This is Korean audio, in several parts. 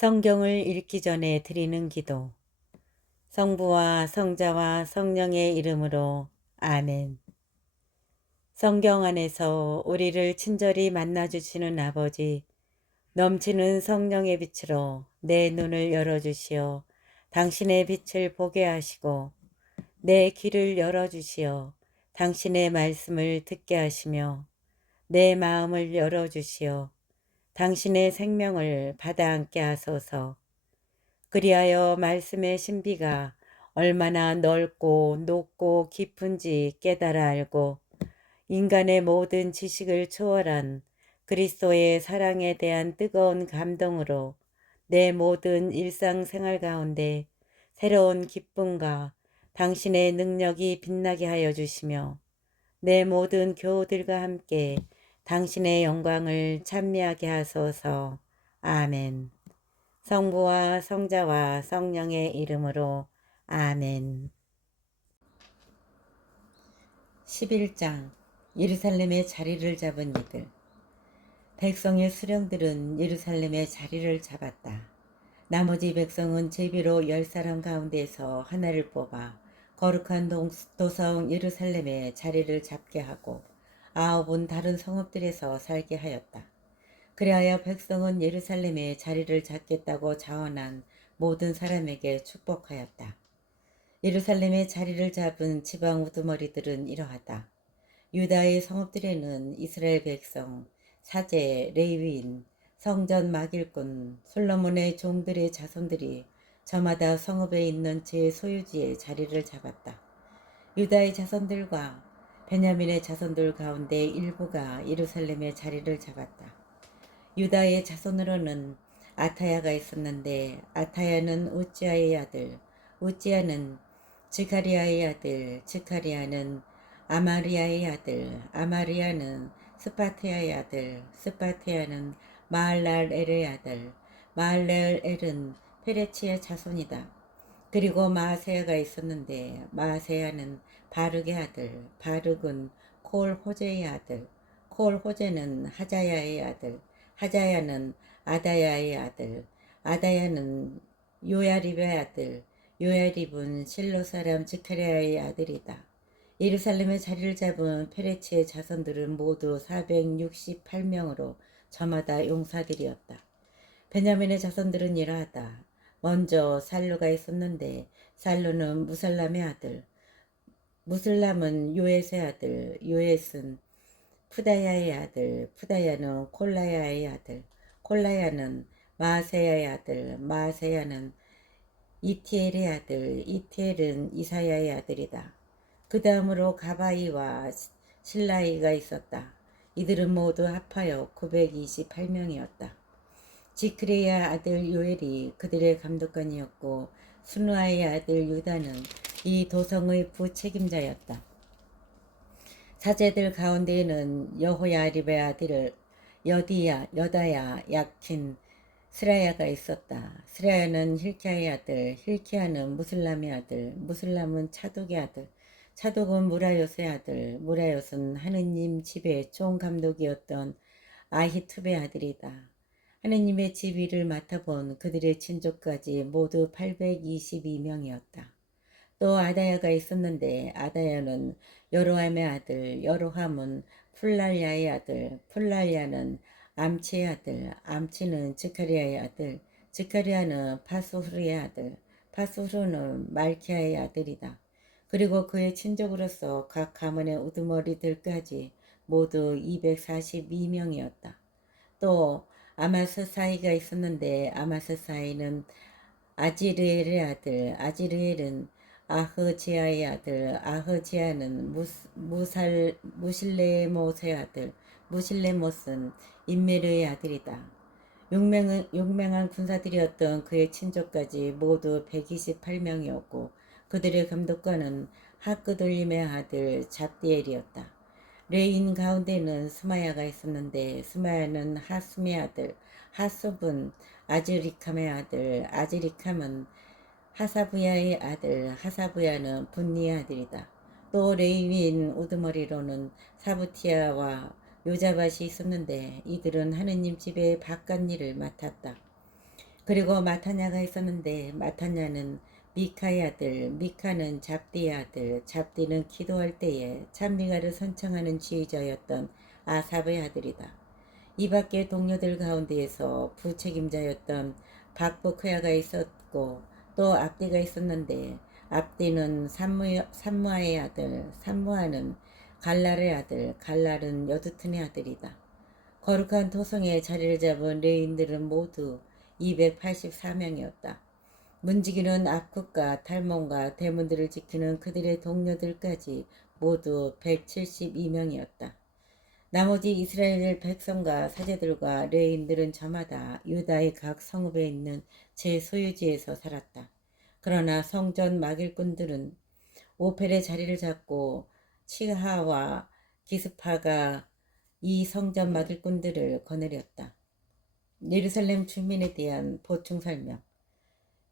성경을 읽기 전에 드리는 기도. 성부와 성자와 성령의 이름으로 아멘. 성경 안에서 우리를 친절히 만나주시는 아버지, 넘치는 성령의 빛으로 내 눈을 열어주시어 당신의 빛을 보게 하시고 내 귀를 열어주시어 당신의 말씀을 듣게 하시며 내 마음을 열어주시어 당신의 생명을 받아 안게 하소서. 그리하여 말씀의 신비가 얼마나 넓고 높고 깊은지 깨달아 알고 인간의 모든 지식을 초월한 그리스도의 사랑에 대한 뜨거운 감동으로 내 모든 일상생활 가운데 새로운 기쁨과 당신의 능력이 빛나게 하여 주시며 내 모든 교우들과 함께 당신의 영광을 찬미하게 하소서. 아멘. 성부와 성자와 성령의 이름으로 아멘. 11장. 예루살렘의 자리를 잡은 이들. 백성의 수령들은 예루살렘의 자리를 잡았다. 나머지 백성은 제비로 10사람 가운데서 하나를 뽑아 거룩한 도성 예루살렘의 자리를 잡게 하고 9은 다른 성읍들에서 살게 하였다. 그리하여 백성은 예루살렘의 자리를 잡겠다고 자원한 모든 사람에게 축복하였다. 예루살렘의 자리를 잡은 지방 우두머리들은 이러하다. 유다의 성읍들에는 이스라엘 백성, 사제, 레위인, 성전 막일꾼, 솔로몬의 종들의 자손들이 저마다 성읍에 있는 제 소유지에 자리를 잡았다. 유다의 자손들과 베냐민의 자손들 가운데 일부가 예루살렘의 자리를 잡았다. 유다의 자손으로는 아타야가 있었는데 아타야는 우찌아의 아들, 우찌아는 즈카리아의 아들, 즈카리아는 아마리아의 아들, 아마리아는 스파티아의 아들, 스파티아는 마할랄엘의 아들, 마할랄엘은 페레치의 자손이다. 그리고 마아세야가 있었는데 마아세야는 바룩의 아들, 바룩은 콜호제의 아들, 콜호제는 하자야의 아들, 하자야는 아다야의 아들, 아다야는 요야립의 아들, 요야립은 실로 사람 즈카리아의 아들이다. 예루살렘의 자리를 잡은 페레치의 자손들은 모두 468명으로 저마다 용사들이었다. 베냐민의 자손들은 이러하다. 먼저 살루가 있었는데 살루는 무살람의 아들, 무슬람은 요엣의 아들, 요엣은 푸다야의 아들, 푸다야는 콜라야의 아들, 콜라야는 마아세야의 아들, 마아세야는 이티엘의 아들, 이티엘은 이사야의 아들이다. 그 다음으로 가바이와 실라이가 있었다. 이들은 모두 합하여 928명이었다. 지크레야 아들 요엘이 그들의 감독관이었고 수누아의 아들 유다는 이 도성의 부책임자였다. 사제들 가운데에는 여호야립의 아들 여다야, 야킨, 스라야가 있었다. 스라야는 힐키야의 아들, 힐키야는 무슬람의 아들, 무슬람은 차독의 아들, 차독은 무라요스의 아들, 무라요스는 하느님 집의 총감독이었던 아히투베의 아들이다. 하느님의 집 일을 맡아본 그들의 친족까지 모두 822명이었다. 또 아다야가 있었는데 아다야는 여로함의 아들, 여로함은 풀랄야의 아들, 풀랄야는 암치의 아들, 암치는 즈카리아의 아들, 즈카리아는 파수후르의 아들, 파수후르는 말키아의 아들이다. 그리고 그의 친족으로서 각 가문의 우두머리들까지 모두 242명이었다. 또 아마스사이가 있었는데 아마스사이는 아지르엘의 아들, 아지르엘은 아흐지아의 아들, 아흐지아는 무실레모스의 아들, 무실레모스는 인메르의 아들이다. 용맹한 군사들이었던 그의 친족까지 모두 128명이었고 그들의 감독관은 하끄돌림의 아들 잡디엘이었다. 레인 가운데는 스마야가 있었는데 스마야는 하숨의 아들, 하숲은 아즈리캄의 아들, 아즈리캄은 하사부야의 아들, 하사부야는 분니의 아들이다. 또 레위인 우두머리로는 사부티아와 요자밭이 있었는데 이들은 하느님 집의 바깥일을 맡았다. 그리고 마타냐가 있었는데 마타냐는 미카의 아들, 미카는 잡디의 아들, 잡디는 기도할 때에 찬미가를 선창하는 지휘자였던 아삽의 아들이다. 이 밖에 동료들 가운데에서 부책임자였던 박부크야가 있었고 또 압디가 있었는데 압디는 삼무아의 아들, 삼무아는 갈랄의 아들, 갈랄은 여두튼의 아들이다. 거룩한 토성에 자리를 잡은 레인들은 모두 284명이었다. 문지기는 압쿡과 탈몬과 대문들을 지키는 그들의 동료들까지 모두 172명이었다. 나머지 이스라엘 백성과 사제들과 레인들은 저마다 유다의 각 성읍에 있는 제 소유지에서 살았다. 그러나 성전 막일꾼들은 오펠의 자리를 잡고 치하와 기스파가 이 성전 막일꾼들을 거느렸다. 예루살렘 주민에 대한 보충 설명.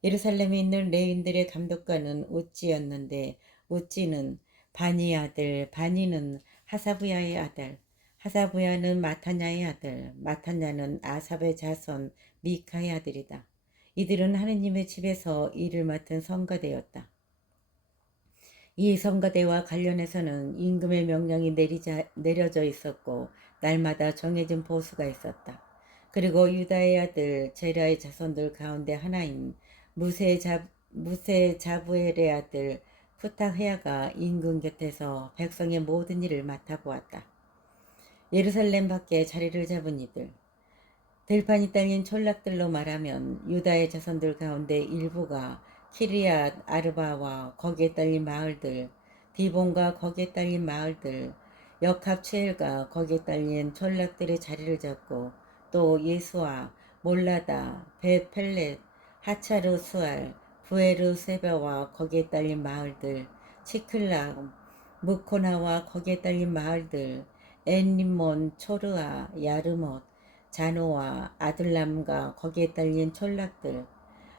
예루살렘에 있는 레인들의 감독관은 우찌였는데 우찌는 바니의 아들, 바니는 하사부야의 아들, 하사부야는 마타냐의 아들, 마타냐는 아삽의 자손 미카의 아들이다. 이들은 하느님의 집에서 일을 맡은 성가대였다. 이 성가대와 관련해서는 임금의 명령이 내려져 있었고 날마다 정해진 보수가 있었다. 그리고 유다의 아들 제라의 자손들 가운데 하나인 무세 자부엘의 아들 푸타헤아가 임금 곁에서 백성의 모든 일을 맡아보았다. 예루살렘 밖에 자리를 잡은 이들, 들판이 딸린 촌락들로 말하면 유다의 자손들 가운데 일부가 키리앗 아르바와 거기에 딸린 마을들, 디본과 거기에 딸린 마을들, 역합체엘과 거기에 딸린 촌락들의 자리를 잡고 또 예수와 몰라다, 베펠렛, 하차르 수알, 부에르 세바와 거기에 딸린 마을들, 치클락, 무코나와 거기에 딸린 마을들, 엔리몬, 초르아, 야르못, 자노와 아들람과 거기에 딸린 촌락들,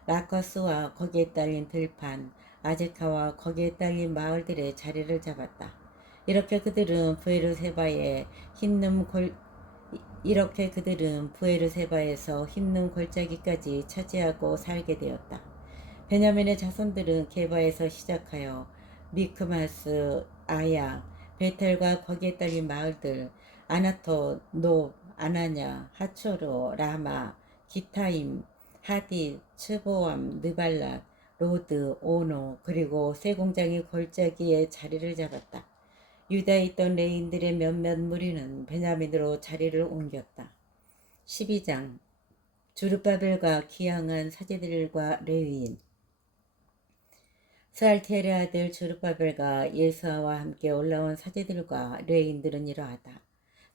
라커스와 거기에 딸린 들판, 아제카와 거기에 딸린 마을들의 자리를 잡았다. 이렇게 그들은 부에르세바에서 흰눈 골짜기까지 차지하고 살게 되었다. 베냐민의 자손들은 게바에서 시작하여 미크마스, 아야, 베텔과 거기에 딸린 마을들, 아나토, 노, 아나냐, 하초로, 라마, 기타임, 하디, 츠보암, 느발랏, 로드, 오노, 그리고 세 공장이 골짜기에 자리를 잡았다. 유다에 있던 레인들의 몇몇 무리는 베냐민으로 자리를 옮겼다. 12장 주르바벨과 기양한 사제들과 레위인. 스알티엘의 아들 주르바벨과 예수아와 함께 올라온 사제들과 레인들은 이러하다.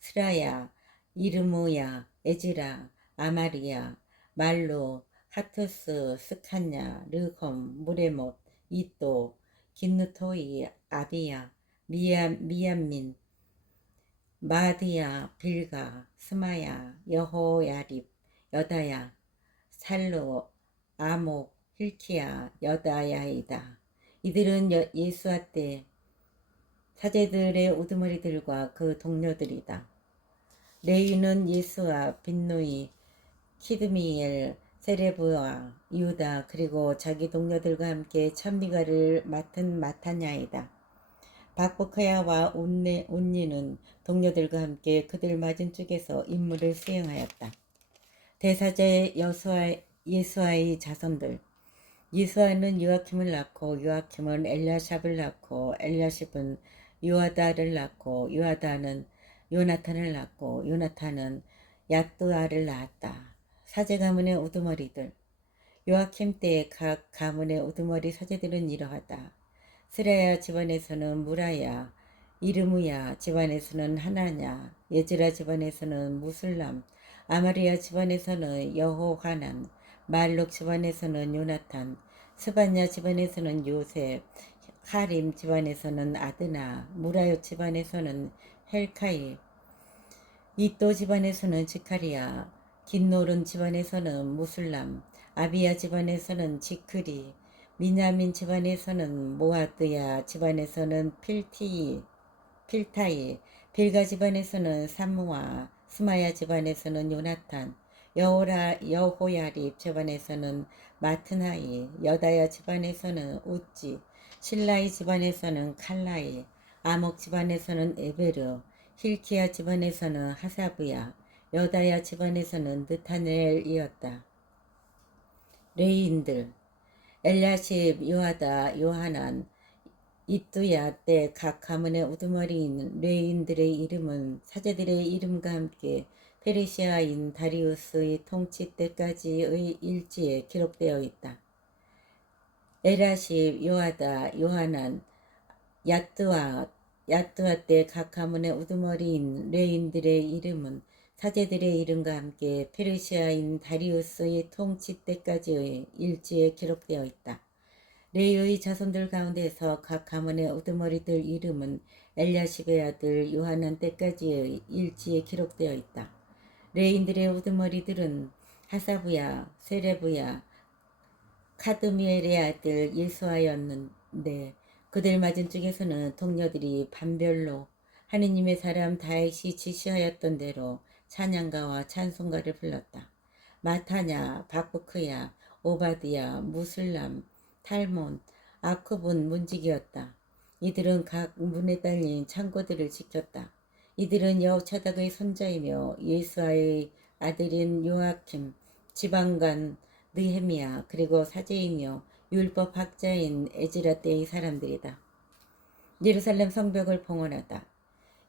스라야, 이르무야, 에지라, 아마리야, 말로, 하투스, 스칸야, 르홈, 무레못, 이또, 긴누토이, 아비야, 미얀민, 마드야, 빌가, 스마야, 여호야립, 여다야, 살로, 아목, 힐키야, 여다야이다. 이들은 예수아 때 사제들의 우두머리들과 그 동료들이다. 레위는 예수아, 빈누이, 키드미엘, 세레브와 유다 그리고 자기 동료들과 함께 찬미가를 맡은 마타냐이다. 박부카야와 온니는 동료들과 함께 그들 맞은쪽에서 임무를 수행하였다. 대사제 예수아의 자손들. 예수아는 요아킴을 낳고 요아킴은 엘야삽을 낳고 엘야삽은 요아다를 낳고 요아다는 요나탄을 낳고 요나탄은 야뚜아를 낳았다. 사제 가문의 우두머리들. 요아킴 때 각 가문의 우두머리 사제들은 이러하다. 스라야 집안에서는 무라야, 이르무야 집안에서는 하나냐, 예즈라 집안에서는 무술람, 아마리아 집안에서는 여호하난, 말룩 집안에서는 요나탄, 스바냐 집안에서는 요셉, 하림 집안에서는 아드나, 무라요 집안에서는 헬카이, 이또 집안에서는 지카리야, 긴노른 집안에서는 무술람, 아비야 집안에서는 지크리, 미냐민 집안에서는 모아드야 집안에서는 필타이, 빌가 집안에서는 삼무아, 스마야 집안에서는 요나탄, 여호야립 집안에서는 마트나이, 여다야 집안에서는 우찌, 실라이 집안에서는 칼라이, 아목 집안에서는 에베르, 힐키야 집안에서는 하사브야, 여다야 집안에서는 느타넬이었다. 레인들 엘야십, 요하다, 요하난, 이뚜야 때 각 가문의 우두머리인 레인들의 이름은 사제들의 이름과 함께 페르시아인 다리우스의 통치 때까지의 일지에 기록되어 있다. 에라십, 요하다, 요하난, 야뚜아 때 각 가문의 우두머리인 레인들의 이름은 사제들의 이름과 함께 페르시아인 다리우스의 통치 때까지의 일지에 기록되어 있다. 레이의 자손들 가운데서 각 가문의 우두머리들 이름은 엘야십의 아들 요하난 때까지의 일지에 기록되어 있다. 레인들의 우두머리들은 하사브야, 세레브야, 카드미엘의 아들 예수아였는데 그들 맞은 쪽에서는 동료들이 반별로 하느님의 사람 다윗이 지시하였던 대로 찬양가와 찬송가를 불렀다. 마타냐, 바쿠크야, 오바드야, 무슬람, 탈몬, 아쿠분 문지기였다. 이들은 각 문에 달린 창고들을 지켰다. 이들은 여호차닥의 손자이며 예수아의 아들인 요아킴, 지방관 느헤미야, 그리고 사제이며 율법 학자인 에즈라 때의 사람들이다. 예루살렘 성벽을 봉헌하다.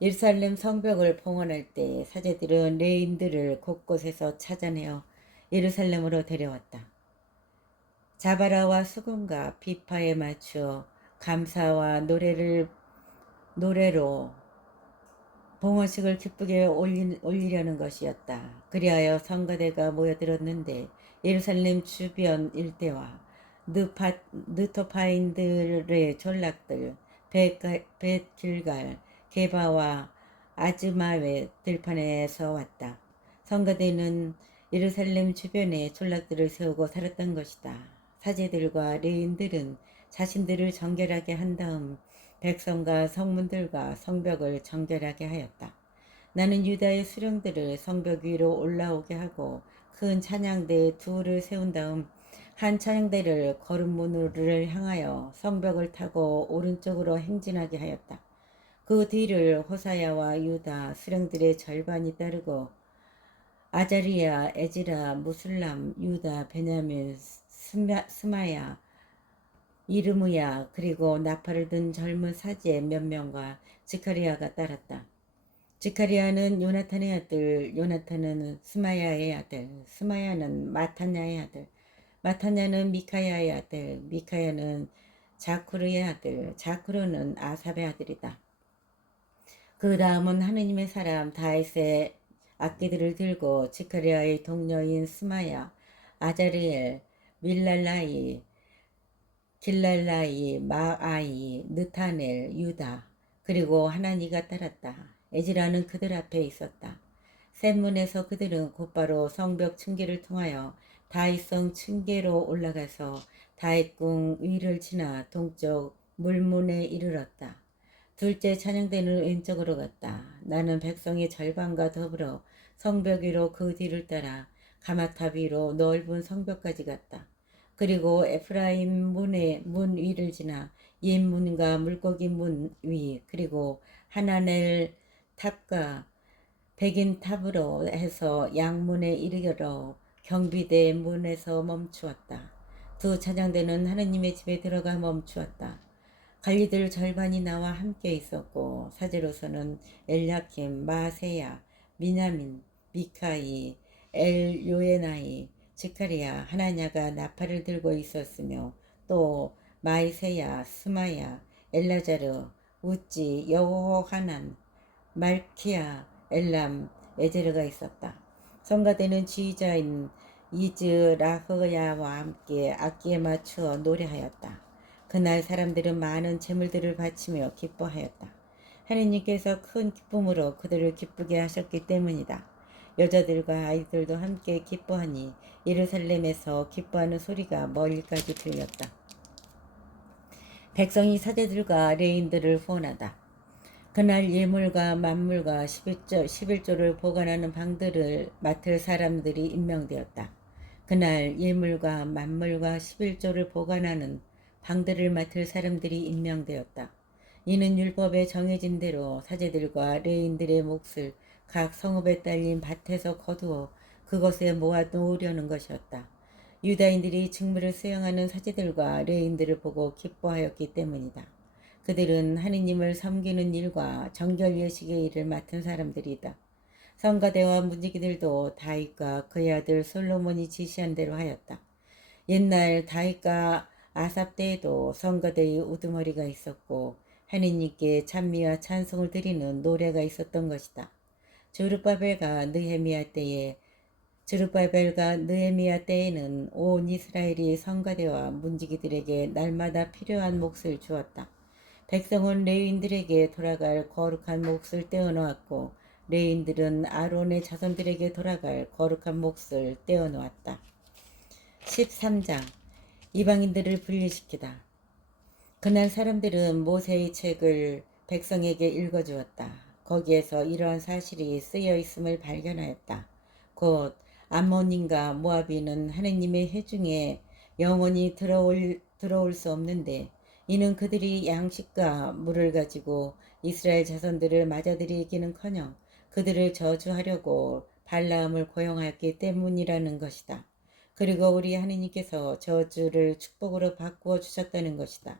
예루살렘 성벽을 봉헌할 때 사제들은 레인들을 곳곳에서 찾아내어 예루살렘으로 데려왔다. 자바라와 수금과 비파에 맞추어 감사와 노래로 봉헌식을 기쁘게 올리려는 것이었다. 그리하여 성가대가 모여들었는데 예루살렘 주변 일대와 느토파인들의 전락들, 벳길갈, 게바와 아즈마웨 들판에서 왔다. 성가대는 예루살렘 주변에 전락들을 세우고 살았던 것이다. 사제들과 레인들은 자신들을 정결하게 한 다음 백성과 성문들과 성벽을 정결하게 하였다. 나는 유다의 수령들을 성벽 위로 올라오게 하고 큰 찬양대 둘을 세운 다음 한 찬양대를 거름문을 향하여 성벽을 타고 오른쪽으로 행진하게 하였다. 그 뒤를 호사야와 유다 수령들의 절반이 따르고 아자리야, 에즈라, 무슬람, 유다, 베냐민, 스마야, 이르무야, 그리고 나팔을 든 젊은 사제 몇 명과 지카리아가 따랐다. 지카리아는 요나탄의 아들, 요나탄은 스마야의 아들, 스마야는 마타냐의 아들, 마타냐는 미카야의 아들, 미카야는 자쿠르의 아들, 자쿠르는 아삽의 아들이다. 그 다음은 하느님의 사람 다윗의 악기들을 들고 지카리아의 동료인 스마야, 아자리엘, 밀랄라이, 길랄라이, 마아이, 느타넬, 유다, 그리고 하나니가 따랐다. 에즈라는 그들 앞에 있었다. 샘문에서 그들은 곧바로 성벽 층계를 통하여 다윗성 층계로 올라가서 다윗궁 위를 지나 동쪽 물문에 이르렀다. 둘째 찬양대는 왼쪽으로 갔다. 나는 백성의 절반과 더불어 성벽 위로 그 뒤를 따라 가마탑 위로 넓은 성벽까지 갔다. 그리고 에프라임 문의 문 위를 지나 옛문과 물고기 문 위, 그리고 하나넬 탑과 백인 탑으로 해서 양문에 이르러 경비대 문에서 멈추었다. 두 찬양대는 하느님의 집에 들어가 멈추었다. 관리들 절반이 나와 함께 있었고 사제로서는 엘야킴, 마세야, 미나민, 미카이, 엘요에나이, 지카리야, 하나냐가 나팔을 들고 있었으며 또 마이세야, 스마야, 엘라자르, 우찌, 여호하난, 말키야, 엘람, 에제르가 있었다. 성가대는 지휘자인 이즈라흐야와 함께 악기에 맞추어 노래하였다. 그날 사람들은 많은 재물들을 바치며 기뻐하였다. 하느님께서 큰 기쁨으로 그들을 기쁘게 하셨기 때문이다. 여자들과 아이들도 함께 기뻐하니 예루살렘에서 기뻐하는 소리가 멀리까지 들렸다. 백성이 사제들과 레인들을 후원하다. 그날 예물과 만물과 11조를 보관하는 방들을 맡을 사람들이 임명되었다. 그날 예물과 만물과 11조를 보관하는 방들을 맡을 사람들이 임명되었다. 이는 율법에 정해진 대로 사제들과 레인들의 몫을 각 성읍에 딸린 밭에서 거두어 그것에 모아 놓으려는 것이었다. 유다인들이 직무를 수행하는 사제들과 레인들을 보고 기뻐하였기 때문이다. 그들은 하느님을 섬기는 일과 정결 예식의 일을 맡은 사람들이다. 성가대와 문지기들도 다윗과 그의 아들 솔로몬이 지시한 대로 하였다. 옛날 다윗과 아삽 때에도 성가대의 우두머리가 있었고 하느님께 찬미와 찬송을 드리는 노래가 있었던 것이다. 주룹바벨과 느헤미야 때에는 온 이스라엘이 성가대와 문지기들에게 날마다 필요한 몫을 주었다. 백성은 레위인들에게 돌아갈 거룩한 몫을 떼어놓았고 레위인들은 아론의 자손들에게 돌아갈 거룩한 몫을 떼어놓았다. 13장 이방인들을 분리시키다. 그날 사람들은 모세의 책을 백성에게 읽어주었다. 거기에서 이러한 사실이 쓰여 있음을 발견하였다. 곧 암몬인과 모압인은 하느님의 회중에 영원히 들어올 수 없는데 이는 그들이 양식과 물을 가지고 이스라엘 자손들을 맞아들이기는커녕 그들을 저주하려고 발라함을 고용하였기 때문이라는 것이다. 그리고 우리 하느님께서 저주를 축복으로 바꾸어 주셨다는 것이다.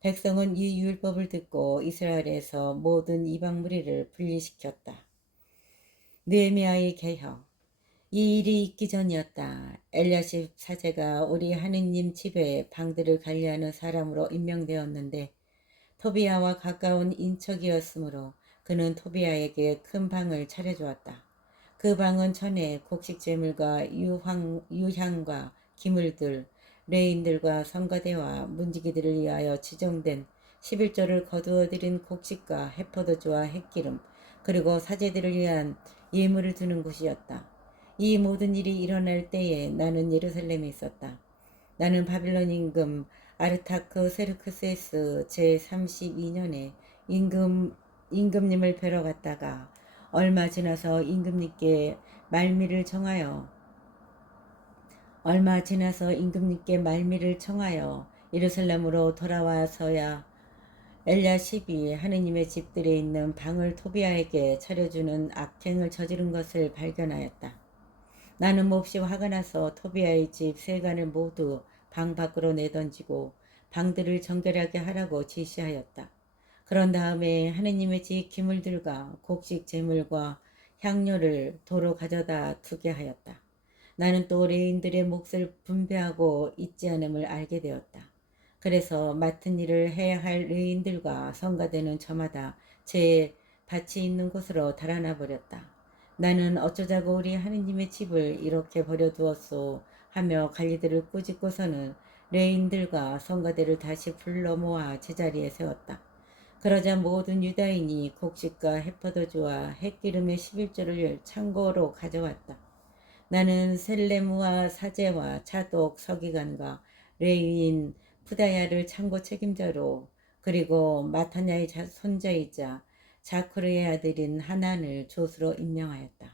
백성은 이 율법을 듣고 이스라엘에서 모든 이방 무리를 분리시켰다. 느헤미야의 개혁. 이 일이 있기 전이었다. 엘야십 사제가 우리 하느님 집에 방들을 관리하는 사람으로 임명되었는데 토비야와 가까운 인척이었으므로 그는 토비야에게 큰 방을 차려주었다. 그 방은 전에 곡식 제물과 유향과 기물들, 레인들과 성가대와 문지기들을 위하여 지정된 11조를 거두어들인 곡식과 해포도주와 햇기름 그리고 사제들을 위한 예물을 두는 곳이었다. 이 모든 일이 일어날 때에 나는 예루살렘에 있었다. 나는 바빌론 임금 아르타크 세르크세스 제32년에 임금님을 뵈러 갔다가 얼마 지나서 임금님께 말미를 청하여 예루살렘으로 돌아와서야 엘야십이 하느님의 집들에 있는 방을 토비야에게 차려주는 악행을 저지른 것을 발견하였다. 나는 몹시 화가 나서 토비야의 집 세간을 모두 방 밖으로 내던지고 방들을 정결하게 하라고 지시하였다. 그런 다음에 하느님의 집 기물들과 곡식 제물과 향료를 도로 가져다 두게 하였다. 나는 또 레인들의 몫을 분배하고 있지 않음을 알게 되었다. 그래서 맡은 일을 해야 할 레인들과 성가대는 저마다 제 밭이 있는 곳으로 달아나 버렸다. 나는 어쩌자고 우리 하느님의 집을 이렇게 버려두었소 하며 관리들을 꾸짖고서는 레인들과 성가대를 다시 불러 모아 제자리에 세웠다. 그러자 모든 유다인이 곡식과 해포도주와 햇기름의 11조를 창고로 가져왔다. 나는 셀레무와 사제와 차독 서기관과 레위인 푸다야를 창고 책임자로 그리고 마타냐의 손자이자 자쿠르의 아들인 하난을 조수로 임명하였다.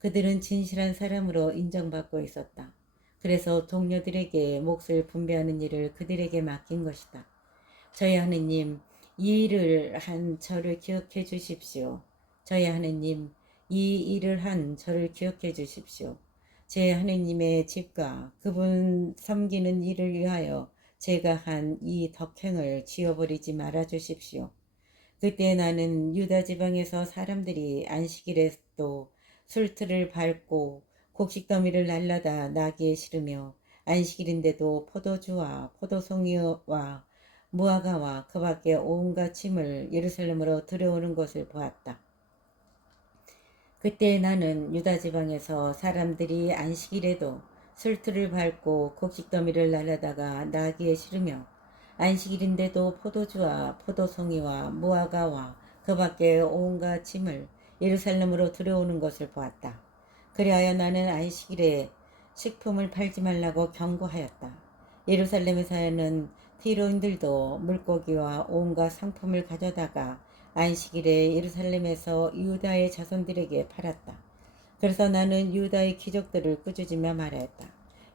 그들은 진실한 사람으로 인정받고 있었다. 그래서 동료들에게 몫을 분배하는 일을 그들에게 맡긴 것이다. 저희 하느님, 이 일을 한 저를 기억해 주십시오. 저희 하느님, 이 일을 한 저를 기억해 주십시오. 제 하느님의 집과 그분 섬기는 일을 위하여 제가 한 이 덕행을 지워버리지 말아 주십시오. 그때 나는 유다 지방에서 사람들이 안식일에도 술틀을 밟고 곡식더미를 날라다 나귀에 실으며 안식일인데도 포도주와 포도송이와 무화과와 그 밖에 온갖 짐을 예루살렘으로 들여오는 것을 보았다. 그때 나는 유다 지방에서 사람들이 안식일에도 술틀을 밟고 곡식더미를 날라다가 나귀에 실으며 안식일인데도 포도주와 포도송이와 무화과와 그 밖에 온갖 짐을 예루살렘으로 들여오는 것을 보았다. 그리하여 나는 안식일에 식품을 팔지 말라고 경고하였다. 예루살렘에서는 티로인들도 물고기와 온갖 상품을 가져다가 안식일에 예루살렘에서 유다의 자손들에게 팔았다. 그래서 나는 유다의 기적들을 꾸짖으며 말하였다.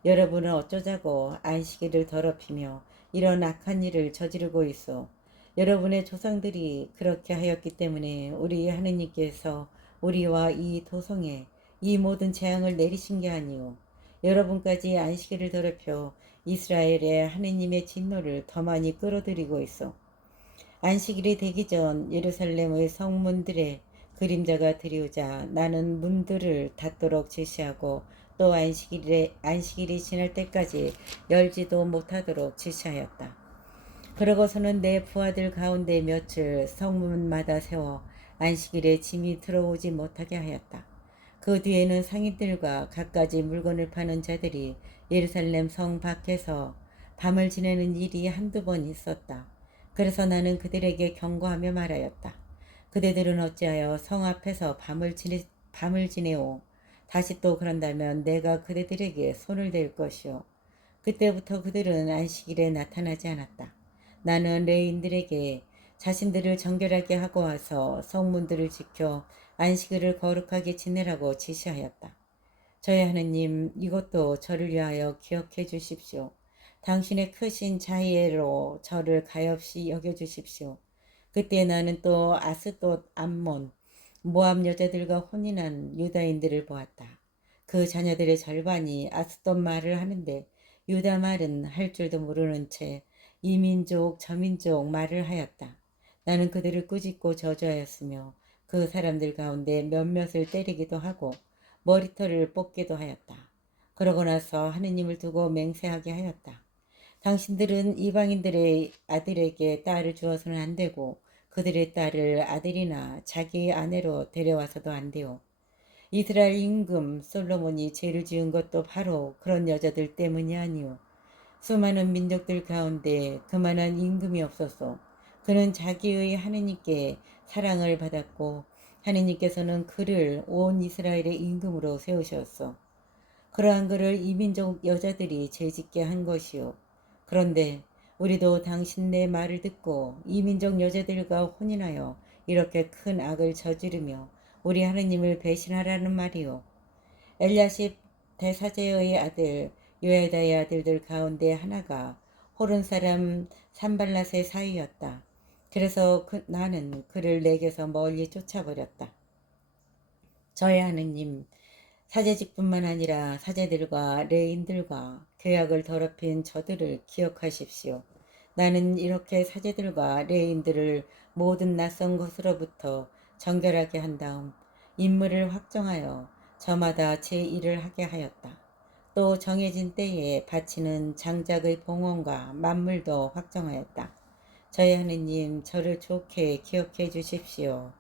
여러분은 어쩌자고 안식일을 더럽히며 이런 악한 일을 저지르고 있어. 여러분의 조상들이 그렇게 하였기 때문에 우리 하느님께서 우리와 이 도성에 이 모든 재앙을 내리신 게 아니오. 여러분까지 안식일을 더럽혀 이스라엘의 하느님의 진노를 더 많이 끌어들이고 있어. 안식일이 되기 전 예루살렘의 성문들의 그림자가 들이오자 나는 문들을 닫도록 지시하고 또 안식일이 지날 때까지 열지도 못하도록 지시하였다. 그러고서는 내 부하들 가운데 며칠 성문마다 세워 안식일에 짐이 들어오지 못하게 하였다. 그 뒤에는 상인들과 갖가지 물건을 파는 자들이 예루살렘 성 밖에서 밤을 지내는 일이 한두 번 있었다. 그래서 나는 그들에게 경고하며 말하였다. 그대들은 어찌하여 성 앞에서 밤을 지내오. 다시 또 그런다면 내가 그대들에게 손을 댈 것이오. 그때부터 그들은 안식일에 나타나지 않았다. 나는 레인들에게 자신들을 정결하게 하고 와서 성문들을 지켜 안식일을 거룩하게 지내라고 지시하였다. 저희 하느님, 이것도 저를 위하여 기억해 주십시오. 당신의 크신 자애로 저를 가엾이 여겨 주십시오. 그때 나는 또 아스돗 암몬 모압 여자들과 혼인한 유다인들을 보았다. 그 자녀들의 절반이 아스돗 말을 하는데 유다 말은 할 줄도 모르는 채 이민족 저민족 말을 하였다. 나는 그들을 꾸짖고 저주하였으며 그 사람들 가운데 몇몇을 때리기도 하고 머리털을 뽑기도 하였다. 그러고 나서 하느님을 두고 맹세하게 하였다. 당신들은 이방인들의 아들에게 딸을 주어서는 안 되고 그들의 딸을 아들이나 자기 아내로 데려와서도 안 돼요. 이스라엘 임금 솔로몬이 죄를 지은 것도 바로 그런 여자들 때문이 아니오. 수많은 민족들 가운데 그만한 임금이 없었소. 그는 자기의 하느님께 사랑을 받았고 하느님께서는 그를 온 이스라엘의 임금으로 세우셨소. 그러한 그를 이민족 여자들이 죄짓게 한 것이요. 그런데 우리도 당신네 말을 듣고 이민족 여자들과 혼인하여 이렇게 큰 악을 저지르며 우리 하느님을 배신하라는 말이요. 엘리야십 대사제의 아들 요야다의 아들들 가운데 하나가 호른 사람 산발랏의 사위였다. 그래서 나는 그를 내게서 멀리 쫓아버렸다. 저의 하느님, 사제직뿐만 아니라 사제들과 레인들과 죄악을 더럽힌 저들을 기억하십시오. 나는 이렇게 사제들과 레인들을 모든 낯선 것으로부터 정결하게 한 다음 임무를 확정하여 저마다 제 일을 하게 하였다. 또 정해진 때에 바치는 장작의 봉헌과 만물도 확정하였다. 저희 하느님, 저를 좋게 기억해 주십시오.